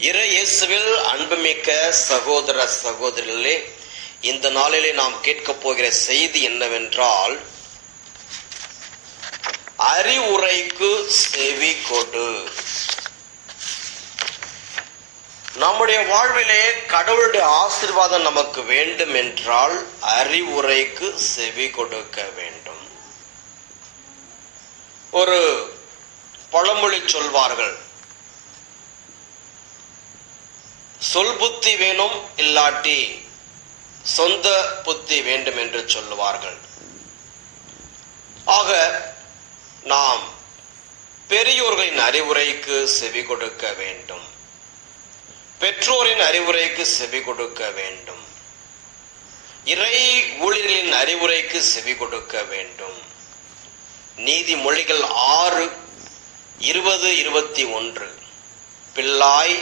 இறை இயேசுவில் அன்புமிக்க சகோதர சகோதரிகளே, இந்த நாளிலே நாம் கேட்கப் போகிற செய்தி என்னவென்றால், அறிவுரைக்கு செவி கொடு. நம்முடைய வாழ்விலே கடவுளுடைய ஆசீர்வாதம் நமக்கு வேண்டும் என்றால் அறிவுரைக்கு செவி கொடுக்க வேண்டும். ஒரு பழமொழி சொல்வார்கள், சொல் புத்தி வேணும், இல்லாட்டி சொந்த புத்தி வேண்டும் என்று சொல்லுவார்கள். ஆக நாம் பெரியோர்களின் அறிவுரைக்கு செவி கொடுக்க வேண்டும், பெற்றோரின் அறிவுரைக்கு செவி கொடுக்க வேண்டும், இறை ஊழியர்களின் அறிவுரைக்கு செவி கொடுக்க வேண்டும். நீதிமொழிகள் 6:20-21, பிள்ளாய்,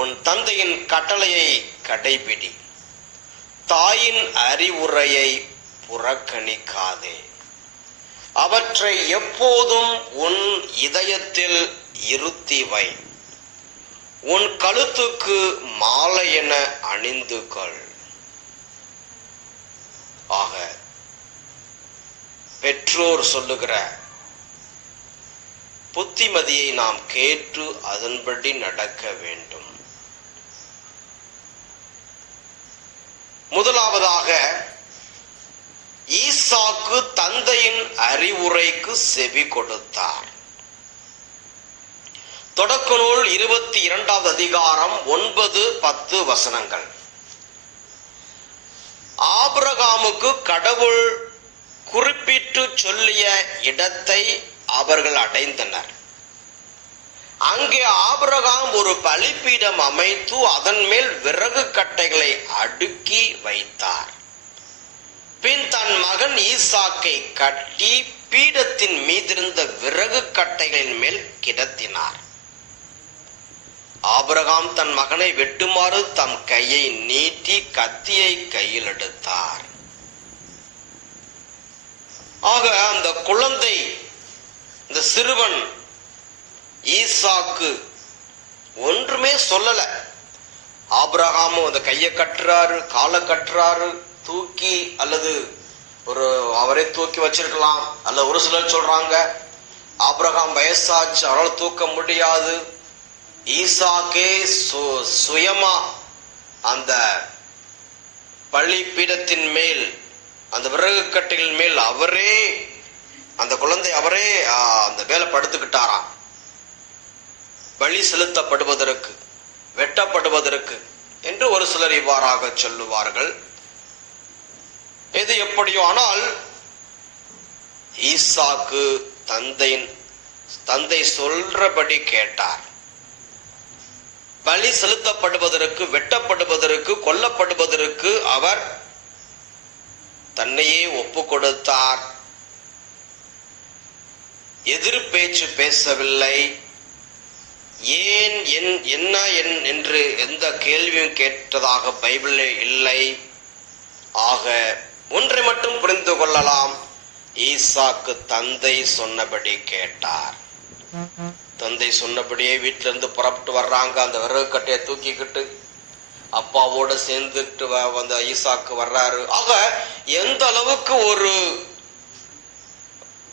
உன் தந்தையின் கட்டளையை கடைபிடி, தாயின் அறிவுரையை புறக்கணிக்காதே, அவற்றை எப்போதும் உன் இதயத்தில் இருத்தி வை, உன் கழுத்துக்கு மாலை என அணிந்து கொள். ஆக பெற்றோர் சொல்லுகிற புத்திமதியை நாம் கேட்டு அதன்படி நடக்க வேண்டும். முதலாவதாக, ஈசாக்கு தந்தையின் அறிவுரைக்கு செவி கொடுத்தார். தொடக்க நூல் 22வது அதிகாரம் 9-10 வசனங்கள். ஆபிரகாமுக்கு கடவுள் குறிப்பிட்டு சொல்லிய இடத்தை அவர்கள் அடைந்தனர். அங்கே ஆபிரகாம் ஒரு பலிபீடம் அமைத்து அதன் மேல் விறகு கட்டைகளை அடுக்கி வைத்தார். பின் தன் மகன் ஈசாக்கை கட்டி பீடத்தின் மீதிருந்த விறகு கட்டைகளின் மேல் கிடத்தினார். ஆபிரகாம் தன் மகனை வெட்டுமாறு தம் கையை நீட்டி கத்தியை கையில் எடுத்தார். ஆக அந்த குழந்தை, இந்த சிறுவன் ஈசாக்கு ஒன்றுமே சொல்லல. ஆபிரகாமும் அந்த கையை கட்டுறாரு, காலை கட்டுறாரு, தூக்கி அல்லது அவரே தூக்கி வச்சிருக்கலாம். அல்ல ஒரு சிலர் சொல்றாங்க, ஆபிரகாம் வயசாச்சு, அவரால் தூக்க முடியாது. ஈசாக்கே சுயமா அந்த பலிபீடத்தின் மேல், அந்த விறகு கட்டைகள் மேல் அவரே, அந்த குழந்தை அவரே அந்த வேலை படுத்துக்கிட்டாராம். பலி செலுத்தப்படுவதற்கு, வெட்டப்படுவதற்கு என்று ஒரு சிலர் இவ்வாறாக சொல்லுவார்கள். எது எப்படியோ, ஆனால் ஈசாக்கு தந்தை சொல்றபடி கேட்டார். பலி செலுத்தப்படுவதற்கு, வெட்டப்படுவதற்கு, கொல்லப்படுவதற்கு அவர் தன்னையே ஒப்பு கொடுத்தார். எதிர் பேச்சு பேசவில்லை. ஏன், என்ன என்று எந்த கேள்வியும் கேட்டதாக பைபிளில் இல்லை. ஆக ஒன்றை மட்டும் புரிந்து கொள்ளலாம், ஈசாக்கு தந்தை சொன்னபடி கேட்டார். தந்தை சொன்னபடியே வீட்டிலிருந்து புறப்பட்டு வர்றாங்க. அந்த விறகு கட்டையை தூக்கிக்கிட்டு அப்பாவோட சேர்ந்துட்டு வந்த ஈசாக்கு வர்றாரு. ஆக எந்த அளவுக்கு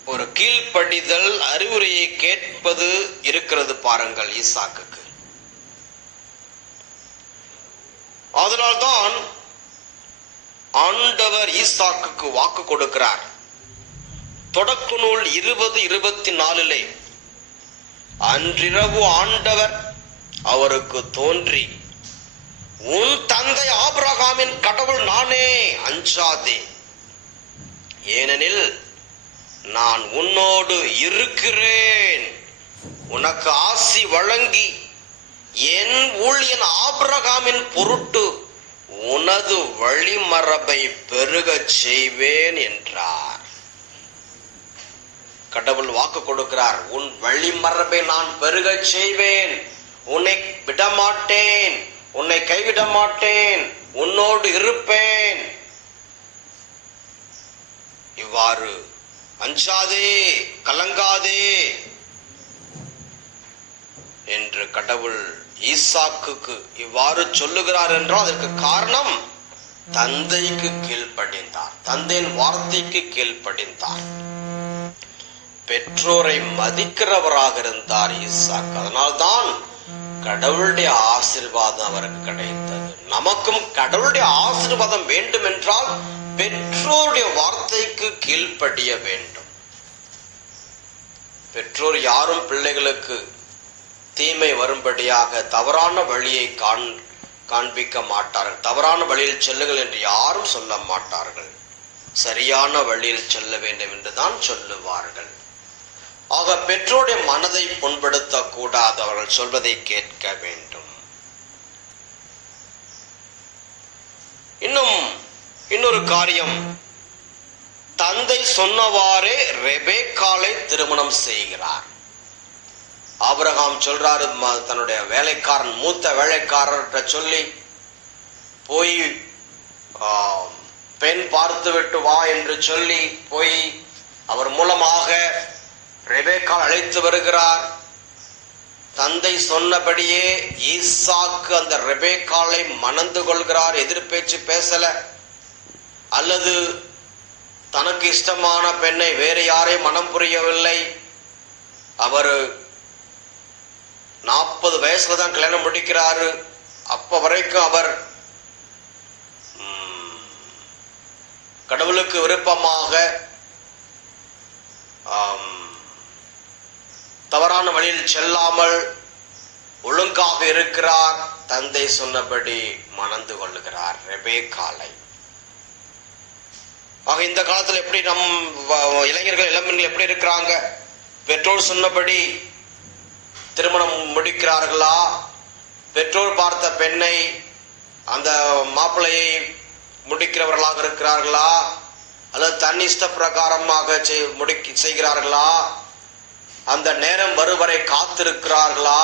ஒரு கீழ்ப்படிதல், அறிவுரையை கேட்பது இருக்கிறது பாருங்கள் ஈசாக்குக்கு. அதனால்தான் ஆண்டவர் ஈசாக்குக்கு வாக்கு கொடுக்கிறார். தொடக்க நூல் 20-24 அன்றிரவு ஆண்டவர் அவருக்கு தோன்றி, உன் தந்தை ஆபிரகாமின் கடவுள் நானே, அஞ்சாதே, ஏனெனில் நான் உன்னோடு இருக்கிறேன், உனக்கு ஆசி வழங்கி என் ஊழியன் ஆபிரகாமின் பொருட்டு உனது வழிமரபை பெருகச் செய்வேன் என்றார். கடவுள் வாக்கு கொடுக்கிறார், உன் வழிமரபை நான் பெருகச் செய்வேன், உன்னை விடமாட்டேன், உன்னை கைவிட மாட்டேன், உன்னோடு இருப்பேன். இவ்வாறு அஞ்சாதே, கலங்காதே என்று கடவுள் ஈசாக்குக்கு இவ்வாறு சொல்லுகிறார் என்றால் அதற்கு காரணம் தந்தைக்கு கீழ்ப்படிந்தார், தந்தையின் வார்த்தைக்கு கீழ்ப்படிந்தார், பெற்றோரை மதிக்கிறவராக இருந்தார் ஈசாக்கு. அதனால்தான் கடவுளுடைய ஆசீர்வாதம் அவருக்கு கிடைத்தது. நமக்கும் கடவுளுடைய ஆசீர்வாதம் வேண்டும் என்றால் பெற்றோருடைய வார்த்தைக்கு கீழ்ப்படிய வேண்டும். பெற்றோர் யாரும் பிள்ளைகளுக்கு தீமை வரும்படியாக தவறான வழியை காண்பிக்க மாட்டார்கள். தவறான வழியில் செல்லுங்கள் என்று யாரும் சொல்ல மாட்டார்கள். சரியான வழியில் செல்ல வேண்டும் என்றுதான் சொல்லுவார்கள். ஆக பெற்றோருடைய மனதை புண்படுத்த கூடாது, அவர்கள் சொல்வதை கேட்க வேண்டும். இன்னொரு காரியம், தந்தை சொன்னவாறே ரெபேக்காளை திருமணம் செய்கிறார். ஆபிரகாம் சொல்றாரு, தன்னுடைய வேலைக்காரன் மூத்த வேலைக்காரர்கிட்ட சொல்லி போய் பெண் பார்த்து விட்டு வா என்று சொல்லி போய் அவர் மூலமாக ரெபேக்காள் அழைத்து வருகிறார். தந்தை சொன்னபடியே ஈசாக்கு அந்த ரெபேக்காளை மணந்து கொள்கிறார். எதிர்பேச்சு பேசல, அல்லது தனக்கு இஷ்டமான பெண்ணை வேறு யாரையும் மனம் புரியவில்லை. அவர் 40 வயசுல தான் கல்யாணம் முடிக்கிறாரு. அப்ப வரைக்கும் அவர் கடவுளுக்கு விருப்பமாக தவறான வழியில் செல்லாமல் ஒழுங்காக இருக்கிறார். தந்தை சொன்னபடி மணந்து கொள்ளுகிறார் ரெபேக்காளை. ஆக இந்த காலத்துல எப்படி நம் இளைஞர்கள் இளம்பெண்கள் எப்படி இருக்கிறாங்க? பெற்றோர் சொன்னபடி திருமணம் முடிக்கிறார்களா? பெற்றோர் பார்த்த பெண்ணை அந்த மாப்பிள்ளையை முடிக்கிறவர்களாக இருக்கிறார்களா? அல்லது தன் இஷ்ட பிரகாரமாக செய்கிறார்களா? அந்த நேரம் வருவரை காத்திருக்கிறார்களா?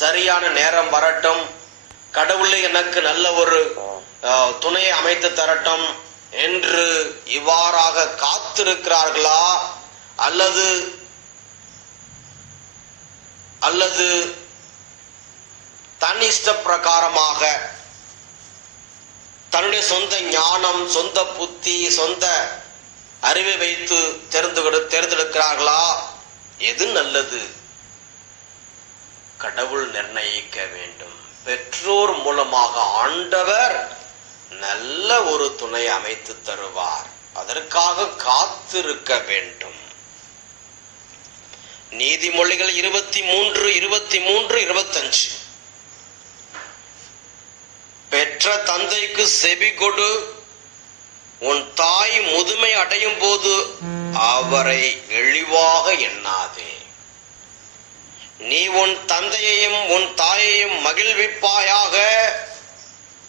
சரியான நேரம் வரட்டும், கடவுளை எனக்கு நல்ல ஒரு துணையை அமைத்து தரட்டும் என்று இவ்வாறாக காத்திருக்கிறார்களா? அல்லது தன் இஷ்ட பிரகாரமாக தன்னுடைய சொந்த ஞானம், சொந்த புத்தி, சொந்த அறிவை வைத்து தேர்ந்தெடுக்கிறார்களா? எது நல்லது? கடவுள் நிர்ணயிக்க வேண்டும். பெற்றோர் மூலமாக ஆண்டவர் நல்ல ஒரு துணை அமைத்து தருவார். அதற்காக காத்திருக்க வேண்டும். நீதிமொழிகள் 23, 23, 25. பெற்ற தந்தைக்கு செவி கொடு, உன் தாய் முதுமை அடையும் போது அவரை இழிவாக எண்ணாதே. நீ உன் தந்தையையும் உன் தாயையும் மகிழ்விப்பாயாக,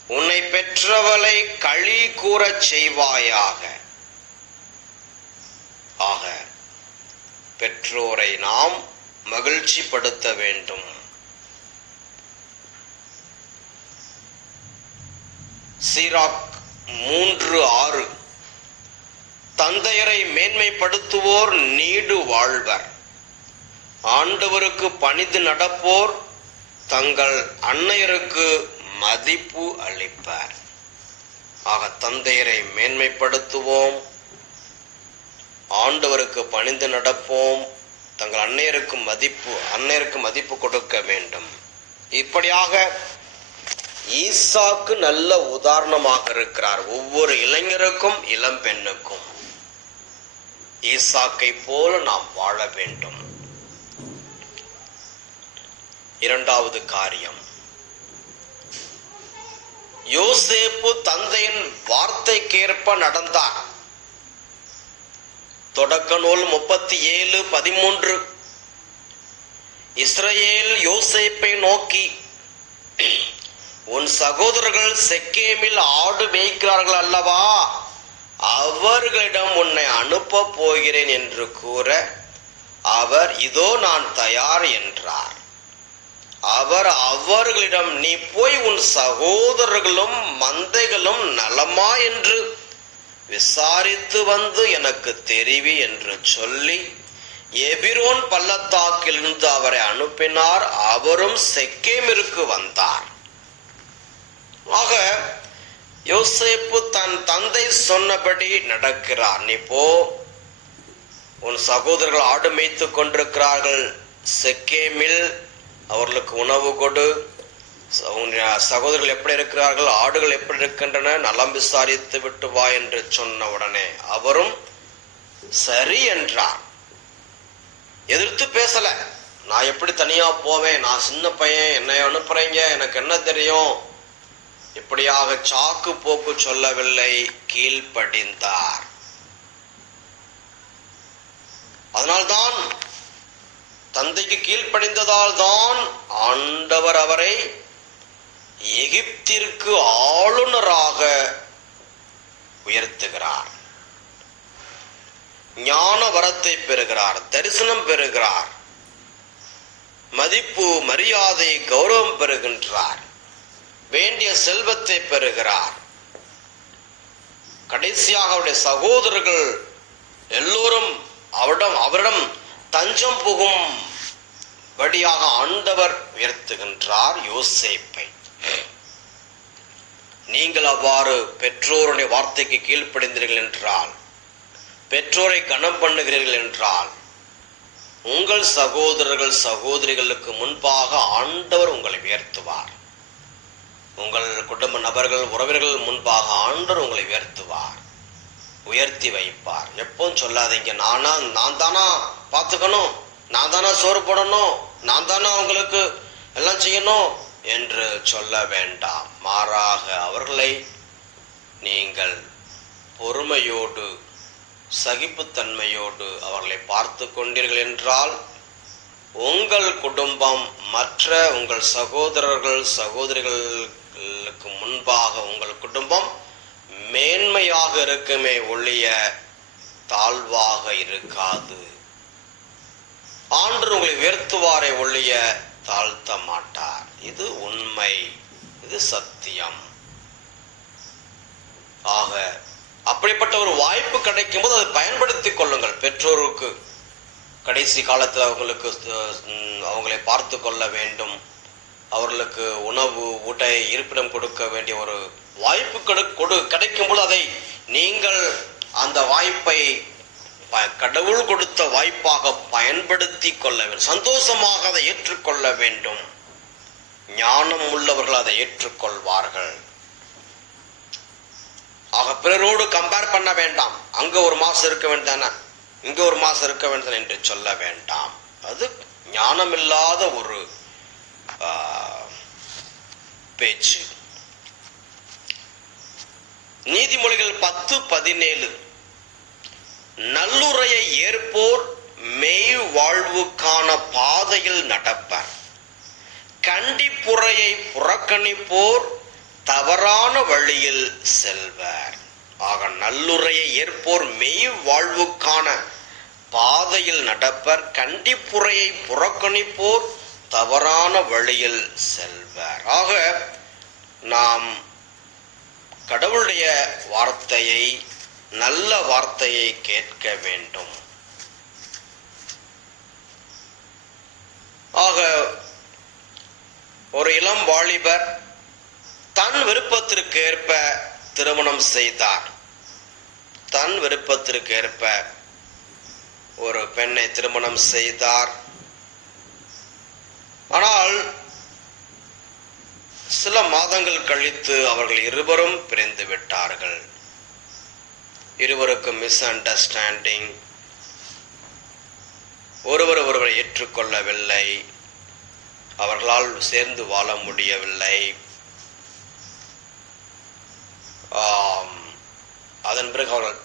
உன்னை பெற்றவளை களி கூறச் செய்வாயாக. ஆக பெற்றோரை நாம் மகிழ்ச்சி படுத்த வேண்டும். சீராக் 3:6. தந்தையரை மேன்மைப்படுத்துவோர் நீடு வாழ்வர், ஆண்டவருக்கு பணிந்து நடப்போர் தங்கள் அன்னையருக்கு மதிப்பு அளிப்பர். ஆக தந்தையரை மேன்மைப்படுத்துவோம், ஆண்டவருக்கு பணிந்து நடப்போம், தங்கள் அன்னையருக்கு மதிப்பு கொடுக்க வேண்டும். இப்படியாக ஈசாக்கு நல்ல உதாரணமாக இருக்கிறார். ஒவ்வொரு இளைஞருக்கும் இளம் பெண்ணுக்கும் ஈசாக்கை போல நாம் வாழ வேண்டும். இரண்டாவது காரியம், யோசேப்பு தந்தையின் வார்த்தைக்கேற்ப நடந்தார். தொடக்க நூல் 37:13. இஸ்ரவேல் யோசேப்பை நோக்கி, உன் சகோதரர்கள் செக்கேமில் ஆடு மேய்க்கிறார்கள் அல்லவா, அவர்களிடம் உன்னை அனுப்ப போகிறேன் என்று கூற, அவர் இதோ நான் தயார் என்றார். அவர் அவர்களிடம், நீ போய் உன் சகோதரர்களும் மந்தைகளும் நலமா என்று விசாரித்து வந்து எனக்கு தெரிவி என்று சொல்லி எபிரோன் பள்ளத்தாக்கிலிருந்து அவரை அனுப்பினார். அவரும் செக்கேமிற்கு வந்தார். ஆக யோசேப்பு தன் தந்தை சொன்னபடி நடக்கிறார். நீ போ, உன் சகோதரர்கள் ஆடு மேய்த்து கொண்டிருக்கிறார்கள், செக்கேமில் அவர்களுக்கு உணவு கொடு. சகோதரர்கள் எப்படி இருக்கிறார்கள், ஆடுகள் எப்படி இருக்கின்றன, நலம் விசாரித்து விட்டு வா என்று சொன்ன உடனே அவரும் சரி என்றார். எதிர்த்து பேசல. நான் எப்படி தனியா போவேன், நான் சின்ன பையன், என்னை அனுப்புறீங்க, எனக்கு என்ன தெரியும், இப்படியாக சாக்கு போக்கு சொல்லவில்லை, கீழ்ப்படிந்தார். அதனால்தான் தந்தைக்கு கீழ்ப்படிந்ததால் தான் ஆண்டவர் அவரை எகிப்திற்கு ஆளுநராக உயர்த்துகிறார். ஞான வரத்தை பெறுகிறார், தரிசனம் பெறுகிறார், மதிப்பு மரியாதை கௌரவம் பெறுகின்றார், வேண்டிய செல்வத்தை பெறுகிறார். கடைசியாக அவருடைய சகோதரர்கள் எல்லோரும் அவரிடம் தஞ்சம் புகும் படியாக ஆண்டவர் உயர்த்துகின்றார் யோசேப்பை. நீங்கள் அவ்வாறு பெற்றோருடைய வார்த்தைக்கு கீழ்ப்படிந்தீர்கள் என்றால், பெற்றோரை கனம் பண்ணுகிறீர்கள் என்றால், உங்கள் சகோதரர்கள் சகோதரிகளுக்கு முன்பாக ஆண்டவர் உங்களை உயர்த்துவார். உங்கள் குடும்ப நபர்கள் உறவினர்கள் முன்பாக ஆண்டவர் உங்களை உயர்த்துவார், உயர்த்தி வைப்பார். எப்பவும் சொல்லாதீங்க, நான் தானா பார்த்துக்கணும், நான் தானா சோறு போடணும், நான் தானா அவங்களுக்கு எல்லாம் செய்யணும் என்று சொல்ல வேண்டாம். மாறாக அவர்களை நீங்கள் பொறுமையோடு சகிப்புத்தன்மையோடு அவர்களை பார்த்து கொண்டீர்கள் என்றால், உங்கள் குடும்பம் மற்ற உங்கள் சகோதரர்கள் சகோதரிகளுக்கு முன்பாக உங்கள் குடும்பம் மேன்மையாக இருக்குமே ஒழிய தாழ்வாக இருக்காது. ஆண்டவர் உங்களை உயர்த்துவாரை ஒழிய தாழ்த்த மாட்டார். இது உண்மை, இது சத்தியம். ஆக அப்படிப்பட்ட ஒரு வாய்ப்பு கிடைக்கும் போது அதை பயன்படுத்திக் கொள்ளுங்கள். பெற்றோருக்கு கடைசி காலத்தில் அவங்களை பார்த்து கொள்ள வேண்டும், அவர்களுக்கு உணவு உடை இருப்பிடம் கொடுக்க வேண்டிய ஒரு வாய்ப்பு கிடைக்கும் போது அதை நீங்கள் அந்த வாய்ப்பை கடவுள் கொடுத்த வாய்ப்பாக பயன்படுத்தி கொள்ள வேண்டும். சந்தோஷமாக அதை ஏற்றுக்கொள்ள வேண்டும். ஞானம் உள்ளவர்கள் அதை ஏற்றுக்கொள்வார்கள். ஆக பிறரோடு கம்பேர் பண்ண வேண்டாம். அங்க ஒரு மாசம் இருக்க வேண்டான, இங்க ஒரு மாசம் இருக்க வேண்டாம் என்று சொல்ல வேண்டாம். அது ஞானமில்லாத ஒரு பேச்சு. நீதிமொழிகள் 10:17 நல்லுரையை ஏற்போர் மெய் வாழ்வுக்கான பாதையில் நடப்பர், கண்டிப்புரையை புறக்கணிப்போர் தவறான வழியில் செல்வர். ஆக நல்லுரையை ஏற்போர் மெய் வாழ்வுக்கான பாதையில் நடப்பர், கண்டிப்புரையை புறக்கணிப்போர் தவறான வழியில் செல்வர். ஆக நாம் கடவுளுடைய வார்த்தையை, நல்ல வார்த்தையை கேட்க வேண்டும். ஆக ஒரு இளம் வாலிபர் தன் விருப்பத்திற்கு ஏற்ப திருமணம் செய்தார். தன் விருப்பத்திற்கு ஏற்ப ஒரு பெண்ணை திருமணம் செய்தார். ஆனால் சில மாதங்கள் கழித்து அவர்கள் இருவரும் பிரிந்து விட்டார்கள். இருவருக்கும் மிஸ் அண்டர்ஸ்டாண்டிங், ஒருவரை ஏற்றுக்கொள்ளவில்லை, அவர்களால் சேர்ந்து வாழ முடியவில்லை. அதன் பிறகு அவர்கள்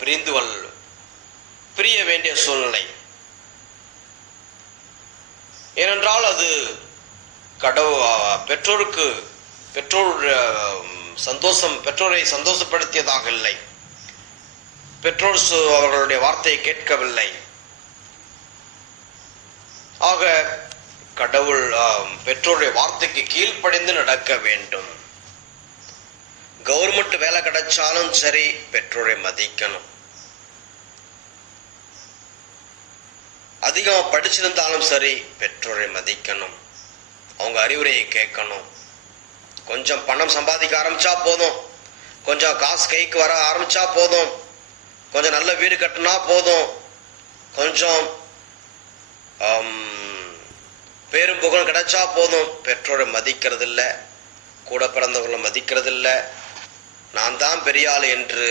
பிரிய வேண்டிய சூழ்நிலை. ஏனென்றால் அது பெற்றோரை சந்தோஷப்படுத்தியதாக இல்லை. பெற்றோர் அவர்களுடைய வார்த்தையை கேட்கவில்லை. ஆக கடவுள் பெற்றோருடைய வார்த்தைக்கு கீழ்ப்படிந்து நடக்க வேண்டும். கவர்மெண்ட் வேலை கிடைச்சாலும் சரி, பெற்றோரை மதிக்கணும். அதிகமா படிச்சிருந்தாலும் சரி பெற்றோரை மதிக்கணும், அவங்க அறிவுரையை கேட்கணும். கொஞ்சம் பணம் சம்பாதிக்க ஆரம்பிச்சா போதும், கொஞ்சம் காசு கைக்கு வர ஆரம்பிச்சா போதும், கொஞ்சம் நல்ல வீடு கட்டினா போதும், கொஞ்சம் பேரும் புகழும் கிடைச்சா போதும், பெற்றோரை மதிக்கிறது இல்லை, கூட பிறந்தவர்களை மதிக்கிறது இல்லை, நான் தான் பெரிய ஆள் என்று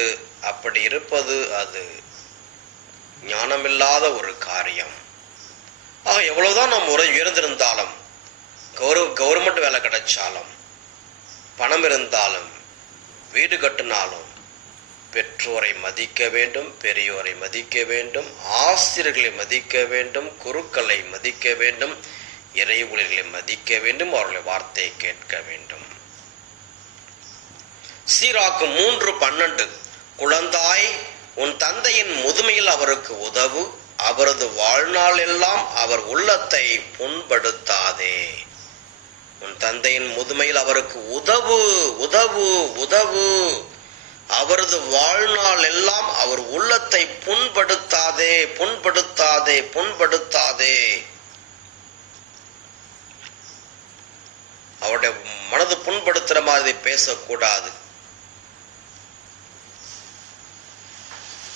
அப்படி இருப்பது அது ஞானமில்லாத ஒரு காரியம். எவ்வளவுதான் நாம் உயர்ந்திருந்தாலும், கவர்மெண்ட் வேலை கிடைச்சாலும், பணம் இருந்தாலும், வீடு கட்டினாலும் பெற்றோரை மதிக்க வேண்டும், பெரியோரை மதிக்க வேண்டும், ஆசிரியர்களை மதிக்க வேண்டும், குருக்களை மதிக்க வேண்டும், இறை ஊழியர்களை மதிக்க வேண்டும், அவர்களை வார்த்தையை கேட்க வேண்டும். சீராக்கு 3:12 குழந்தாய், உன் தந்தையின் முதுமையில் அவருக்கு உதவு, அவரது வாழ்நாள் எல்லாம் அவர் உள்ளத்தை புண்படுத்தாதே. உன் தந்தையின் முதுமையில் அவருக்கு உதவு உதவு உதவு, அவரது வாழ்நாள் எல்லாம் அவர் உள்ளத்தை புண்படுத்தாதே புண்படுத்தாதே புண்படுத்தாதே. அவருடைய மனது புண்படுத்துற மாதிரி பேசக்கூடாது.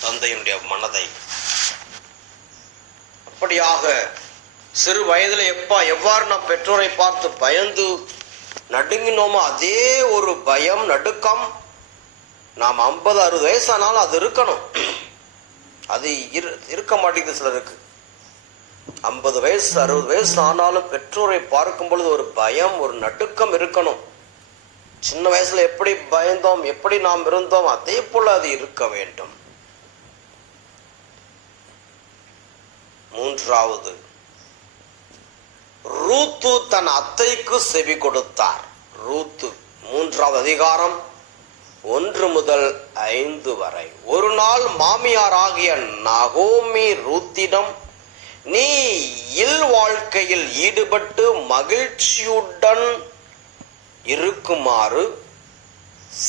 தந்தையினுடைய மனதை அப்படியாக சிறு வயதில் எவ்வாறு நாம் பெற்றோரை பார்த்து பயந்து நடுங்கினோமோ அதே ஒரு பயம், நடுக்கம் நாம் 50-60 வயசானாலும் அது இருக்கணும். அது இருக்க மாட்டேங்குது சிலருக்கு. 50 வயசு 60 வயசு ஆனாலும் பெற்றோரை பார்க்கும் பொழுது ஒரு பயம், ஒரு நடுக்கம் இருக்கணும். சின்ன வயசுல எப்படி பயந்தோம், எப்படி நாம் இருந்தோம், அதே போல அது இருக்க வேண்டும். 3வது, ரூத்து தன் அத்தைக்கு செவி கொடுத்தார். ரூத்து 3வது அதிகாரம் 1 முதல் 5 வரை. ஒரு நாள் மாமியாராகிய நகோமி ரூத்திடம், நீ இல் வாழ்க்கையில் ஈடுபட்டு மகிழ்ச்சியுடன் இருக்குமாறு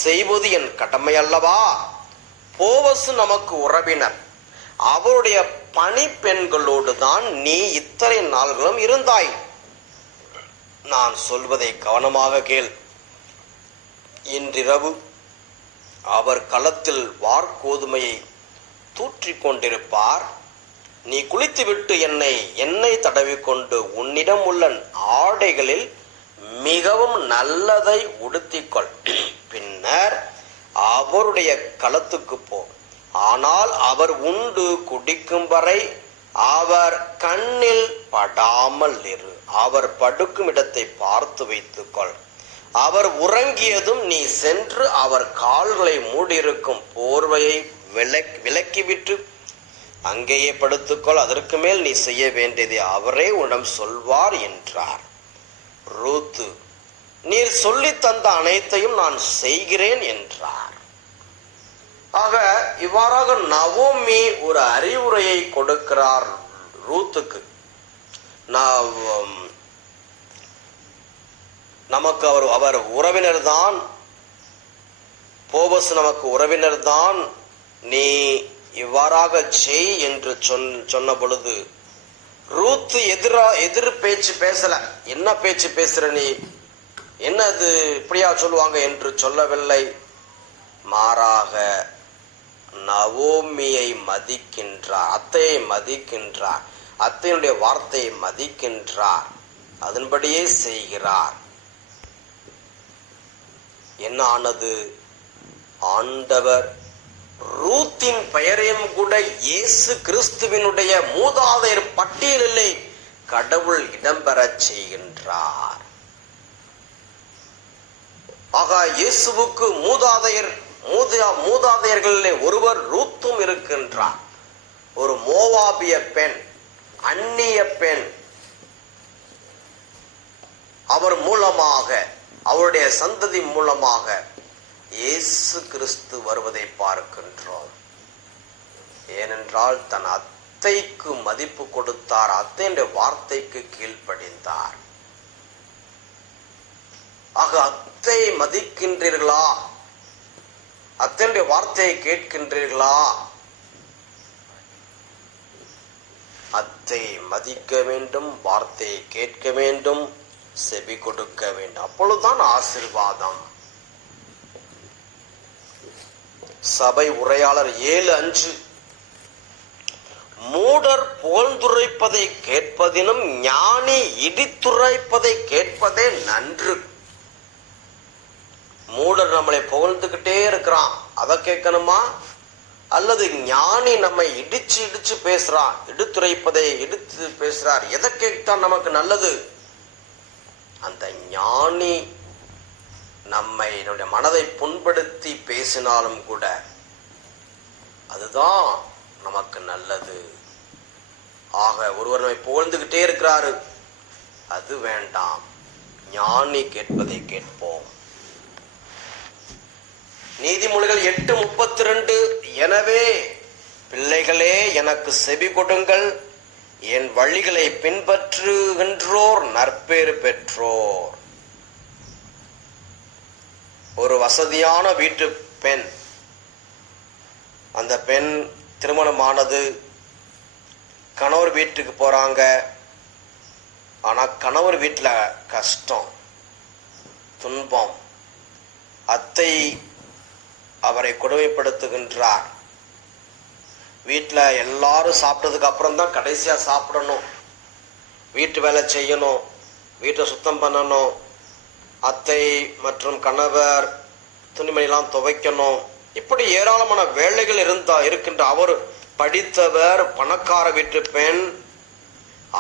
செய்வது என் கடமை அல்லவா? போவசு நமக்கு உறவினர், அவருடைய பணிப்பெண்களோடு தான் நீ இத்தனை நாள்களும் இருந்தாய். நான் சொல்வதை கவனமாக கேள். இன்றிரவு அவர் களத்தில் வார்கோதுமையை தூற்றிக் கொண்டிருப்பார். நீ குளித்துவிட்டு எண்ணெய் தடவிக்கொண்டு உன்னிடம் உள்ள ஆடைகளில் மிகவும் நல்லதை உடுத்திக்கொள். பின்னர் அவருடைய களத்துக்கு போ. ஆனால் அவர் உண்டு குடிக்கும் வரை அவர் கண்ணில் படாமல் இரு. அவர் படுக்கும் இடத்தை பார்த்து வைத்துக்கொள். அவர் உறங்கியதும் நீ சென்று அவர் கால்களை மூடியிருக்கும் போர்வையை விலக்கிவிட்டு அங்கேயே படுத்துக்கொள். அதற்கு மேல் நீ செய்ய வேண்டியதை அவரே உன்னிடம் சொல்வார் என்றார். ரூத்து, நீர் சொல்லி தந்த அனைத்தையும் நான் செய்கிறேன் என்றார். ஆக இவ்வாறாக நவோமி ஒரு அறிவுரையை கொடுக்கிறார் ரூத்துக்கு. நமக்கு அவர் உறவினர் தான், போவஸ் நமக்கு உறவினர் தான், நீ இவ்வாறாக செய் என்று சொன்ன பொழுது ரூத்து எதிர் பேச்சு பேசல. என்ன பேச்சு பேசுற நீ, என்ன அது இப்படியா சொல்லுவாங்க என்று சொல்லவில்லை. மாறாக நவோமியை மதிக்கின்றார், அத்தையை மதிக்கின்றார், அத்தையுடைய வார்த்தையை மதிக்கின்றார், அதன்படியே செய்கிறார். என்ன ஆனது? ஆண்டவர் ரூத்தின் பெயரையும் கூட இயேசு கிறிஸ்துவினுடைய மூதாதையர் பட்டியலிலே கடவுள் இடம்பெற செய்கின்றார். ஆக இயேசுவுக்கு மூதாதையர்களிலே ஒருவர் ரூத்தும் இருக்கின்றார். ஒரு மோவாபிய பெண், அந்நிய பெண். அவர் மூலமாக, அவருடைய சந்ததி மூலமாக இயேசு கிறிஸ்து வருவதை பார்க்கின்றோம். ஏனென்றால் தன் அத்தைக்கு மதிப்பு கொடுத்தார், அத்தையுடைய வார்த்தைக்கு கீழ்ப்படிந்தார். ஆக அத்தை மதிக்கின்றீர்களா? அத்தையுடைய வார்த்தையை கேட்கின்றீர்களா? அத்தை மதிக்க வேண்டும், வார்த்தையை கேட்க வேண்டும், செவி கொடுக்க வேண்டும். அப்பொழுதுதான் ஆசீர்வாதம். சபை உரையாளர் 7:5 மூடர் புகழ்ந்துரைப்பதை கேட்பதினும் ஞானி இடித்துரைப்பதை கேட்பதே நன்று. மூடர் நம்மளை புகழ்ந்துகிட்டே இருக்கிறான், அதை கேட்கணுமா? அல்லது ஞானி நம்மை இடிச்சு இடிச்சு பேசுறான், இடித்துரைப்பதை இடித்து பேசுறார், எதை கேட்டா நமக்கு நல்லது? அந்த ஞானி நம்மை நம்முடைய மனதை புண்படுத்தி பேசினாலும் கூட அதுதான் நமக்கு நல்லது. ஆக ஒருவர் நம்மை புகழ்ந்துகிட்டே இருக்கிறாரு, அது வேண்டாம், ஞானி கேட்பதை கேட்போம். நீதிமொழிகள் 8:32 எனவே பிள்ளைகளே எனக்கு செவி கொடுங்கள், என் வழிகளை பின்பற்றுகின்றோர் நற்பேறு பெற்றோர். ஒரு வசதியான வீட்டு பெண், அந்த பெண் திருமணமானது, கணவர் வீட்டுக்கு போறாங்க. ஆனா கணவர் வீட்டுல கஷ்டம், துன்பம். அத்தை அவரை கொடுமைப்படுத்துகின்றார். வீட்டுல எல்லாரும் சாப்பிட்டதுக்கு அப்புறம் தான் கடைசியா சாப்பிடணும், வீட்டு வேலை செய்யணும், வீட்டை சுத்தம் பண்ணணும், அத்தை மற்றும் கணவர் துணிமணிலாம் துவைக்கணும். இப்படி ஏராளமான வேலைகள் இருக்கின்ற அவர் படித்தவர், பணக்கார வீட்டு பெண்.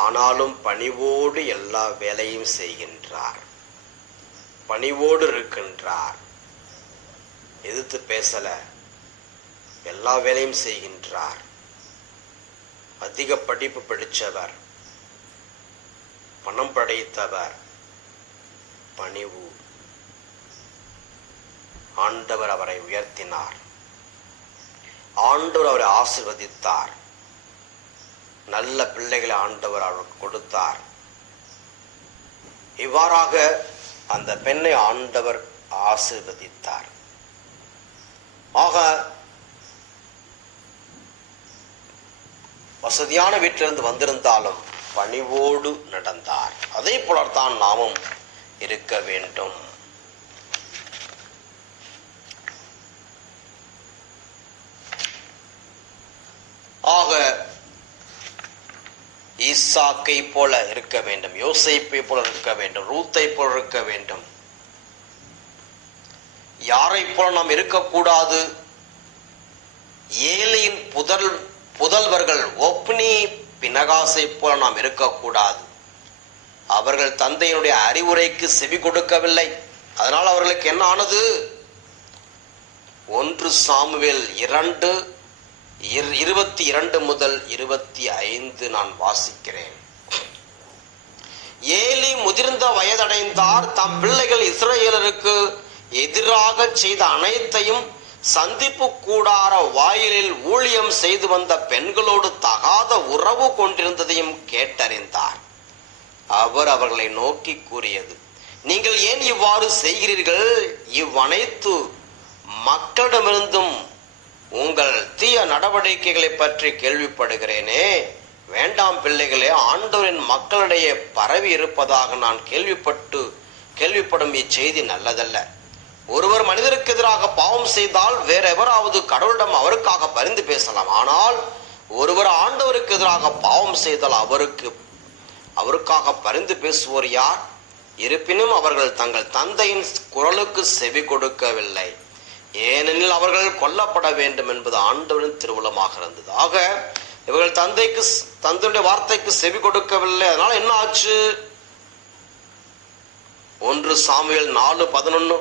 ஆனாலும் பணிவோடு எல்லா வேலையும் செய்கின்றார், பணிவோடு இருக்கின்றார், எதிர்த்து பேசல, எல்லா வேலையும் செய்கின்றார். அதிக படிப்பு படித்தவர், பணம் படைத்தவர், பணிவு. ஆண்டவர் அவரை உயர்த்தினார், ஆண்டவர் அவரை ஆசீர்வதித்தார், நல்ல பிள்ளைகளை ஆண்டவர் அவருக்கு கொடுத்தார். இவ்வாறாக அந்த பெண்ணை ஆண்டவர் ஆசீர்வதித்தார். ஆக வசதியான வீட்டிலிருந்து வந்திருந்தாலும் பணிவோடு நடந்தார். அதே போலத்தான் நாமும் இருக்க வேண்டும். ஆக ஈசாக்கை போல இருக்க வேண்டும், யோசேப்பை போல இருக்க வேண்டும், ரூத்தை போல இருக்க வேண்டும். யாரை போல நாம் இருக்கக்கூடாது? ஏலியின் புதல்வர்கள் ஒப்னி பினகாசை போல நாம் இருக்கக்கூடாது. அவர்கள் தந்தையினுடைய அறிவுரைக்கு செவி கொடுக்கவில்லை. அதனால் அவர்களுக்கு என்ன ஆனது? 1 சாமுவேல் 2:22 முதல் 25 நான் வாசிக்கிறேன். ஏலி முதிர்ந்த வயதடைந்தார். தம் பிள்ளைகள் இஸ்ரவேலருக்கு எதிராக செய்த அனைத்தையும், சந்திப்பு கூடார வாயிலில் ஊழியம் செய்து வந்த பெண்களோடு தகாத உறவு கொண்டிருந்ததையும் கேட்டறிந்தார். அவர் அவர்களை நோக்கி கூறியது, நீங்கள் ஏன் இவ்வாறு செய்கிறீர்கள்? இவ்வனைத்து மக்களிடமிருந்தும் உங்கள் தீய நடவடிக்கைகளை பற்றி கேள்விப்படுகிறேனே. வேண்டாம் பிள்ளைகளே, ஆண்டவரின் மக்களிடையே பரவி இருப்பதாக நான் கேள்விப்படும் இச்செய்தி நல்லதல்ல. ஒருவர் மனிதருக்கு எதிராக பாவம் செய்தால் வேற எவராவது கடவுளிடம் அவருக்காக பரிந்து பேசலாம். ஆனால் ஒருவர் ஆண்டவருக்கு எதிராக பாவம் செய்தால் அவருக்காக பரிந்து பேசுவோர் யார்? இருப்பினும் அவர்கள் தங்கள் தந்தையின் குரலுக்கு செவி கொடுக்கவில்லை, ஏனெனில் அவர்கள் கொல்லப்பட வேண்டும் என்பது ஆண்டவரின் திருவுளமாக இருந்தது. ஆக இவர்கள் தந்தையுடைய வார்த்தைக்கு செவி கொடுக்கவில்லை. அதனால என்ன ஆச்சு? 1 சாமுவேல் 4:11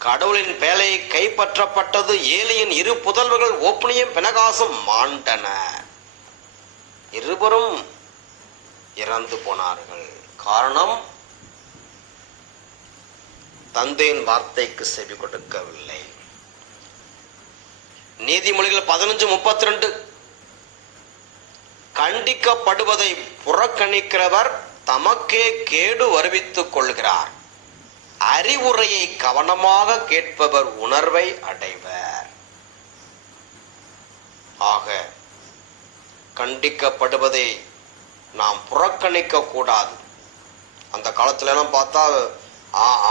கடவுளின் பேழை கைப்பற்றப்பட்டது. ஏலியின் 2 புதல்வர்கள் ஒப்னியும் பினகாசும் மாண்டனர். இருவரும் இறந்து போனார்கள். காரணம், தந்தையின் வார்த்தைக்கு செவி கொடுக்கவில்லை. நீதிமொழிகள் 15:32 கண்டிக்கப்படுவதை புறக்கணிக்கிறவர் தமக்கே கேடு வருவித்துக் கொள்கிறார். அறிவுரையை கவனமாக கேட்பவர் உணர்வை அடைவர். ஆக கண்டிக்கப்படுவதை நாம் புறக்கணிக்க கூடாது. அந்த காலத்துல எல்லாம் பார்த்தா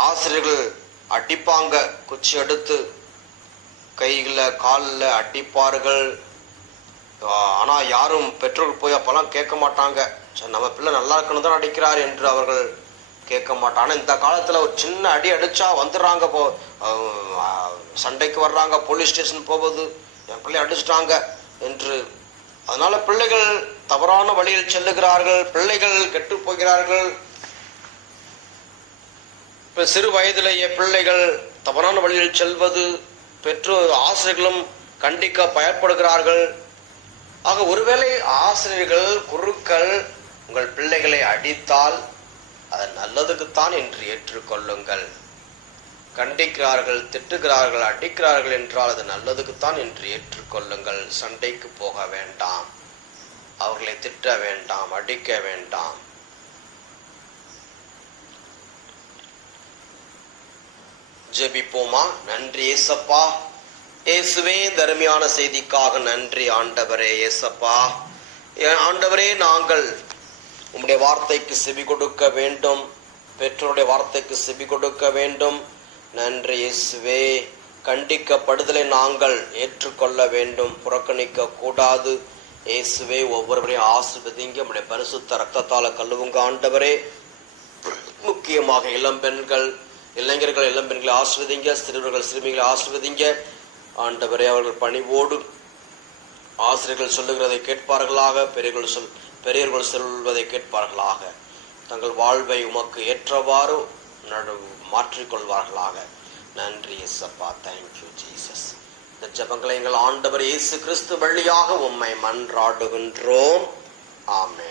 ஆசிரியர்கள் அடிப்பாங்க, குச்சி எடுத்து கையில காலில் அடிப்பார்கள். ஆனா யாரும் பெற்றோர்கள் போய் அப்பெல்லாம் கேட்க மாட்டாங்க, நம்ம பிள்ளை நல்லா இருக்கணும் தான் அடிக்கிறார் என்று அவர்கள் கேட்க மாட்டாங்க. ஆனா இந்த காலத்துல ஒரு சின்ன அடி அடிச்சா வந்துடுறாங்க, சண்டைக்கு வர்றாங்க, போலீஸ் ஸ்டேஷன் போவது, என் பிள்ளை அடிச்சிட்டாங்க என்று. அதனால பிள்ளைகள் தவறான வழியில் செல்லுகிறார்கள், பிள்ளைகள் கெட்டு போகிறார்கள். இப்ப சிறு வயதிலேயே பிள்ளைகள் தவறான வழியில் செல்வது பெற்றோர் ஆசிரியர்களும் கண்டிக்க பயப்படுகிறார்கள். ஆக ஒருவேளை ஆசிரியர்கள் குருக்கள் உங்கள் பிள்ளைகளை அடித்தால் அது நல்லதுக்குத்தான் என்று ஏற்றுக்கொள்ளுங்கள். கண்டிக்கிறார்கள், திட்டுகிறார்கள், அடிக்கிறார்கள் என்றால் அது நல்லதுக்குத்தான் என்று ஏற்றுக்கொள்ளுங்கள். சண்டைக்கு போக வேண்டாம், அவர்களை திட்ட வேண்டாம், அடிக்க வேண்டாம். ஜெபிப்போமா. நன்றி ஏசப்பா, இயேசுவே, தர்மியான செய்திக்காக நன்றி ஆண்டவரே. ஏசப்பா ஆண்டவரே, நாங்கள் உம்முடைய வார்த்தைக்கு செவி கொடுக்க வேண்டும், பெற்றோருடைய வார்த்தைக்கு செவி கொடுக்க வேண்டும். நன்றி இயேசுவே. கண்டிக்கப்படுதலை நாங்கள் ஏற்றுக்கொள்ள வேண்டும், புறக்கணிக்க கூடாது. இயேசுவே, ஒவ்வொருவரையும் ஆசீர்வதிங்க, உம்முடைய பரிசுத்த ரத்தத்தால கழுவுங்க ஆண்டவரே. முக்கியமாக இளம்பெண்கள், இளைஞர்கள், இளம்பெண்களை ஆசீர்வதிங்க, சிறுவர்கள், சிறுமிகளை ஆசீர்வதிங்க ஆண்டவரே. அவர்கள் பணிவோடு ஆசிரியர்கள் சொல்லுகிறதை கேட்பார்களாக, பெரியவர்கள் சொல்வதை கேட்பார்களாக, தங்கள் வாழ்வை உமக்கு ஏற்றவாறு மாற்றிக்கொள்வார்களாக. நன்றி இயேசப்பா. Thank you Jesus. இந்த ஜெபங்களை எங்கள் ஆண்டவர் இயேசு கிறிஸ்து வழியாக உம்மை மன்றாடுகின்றோம். ஆமென்.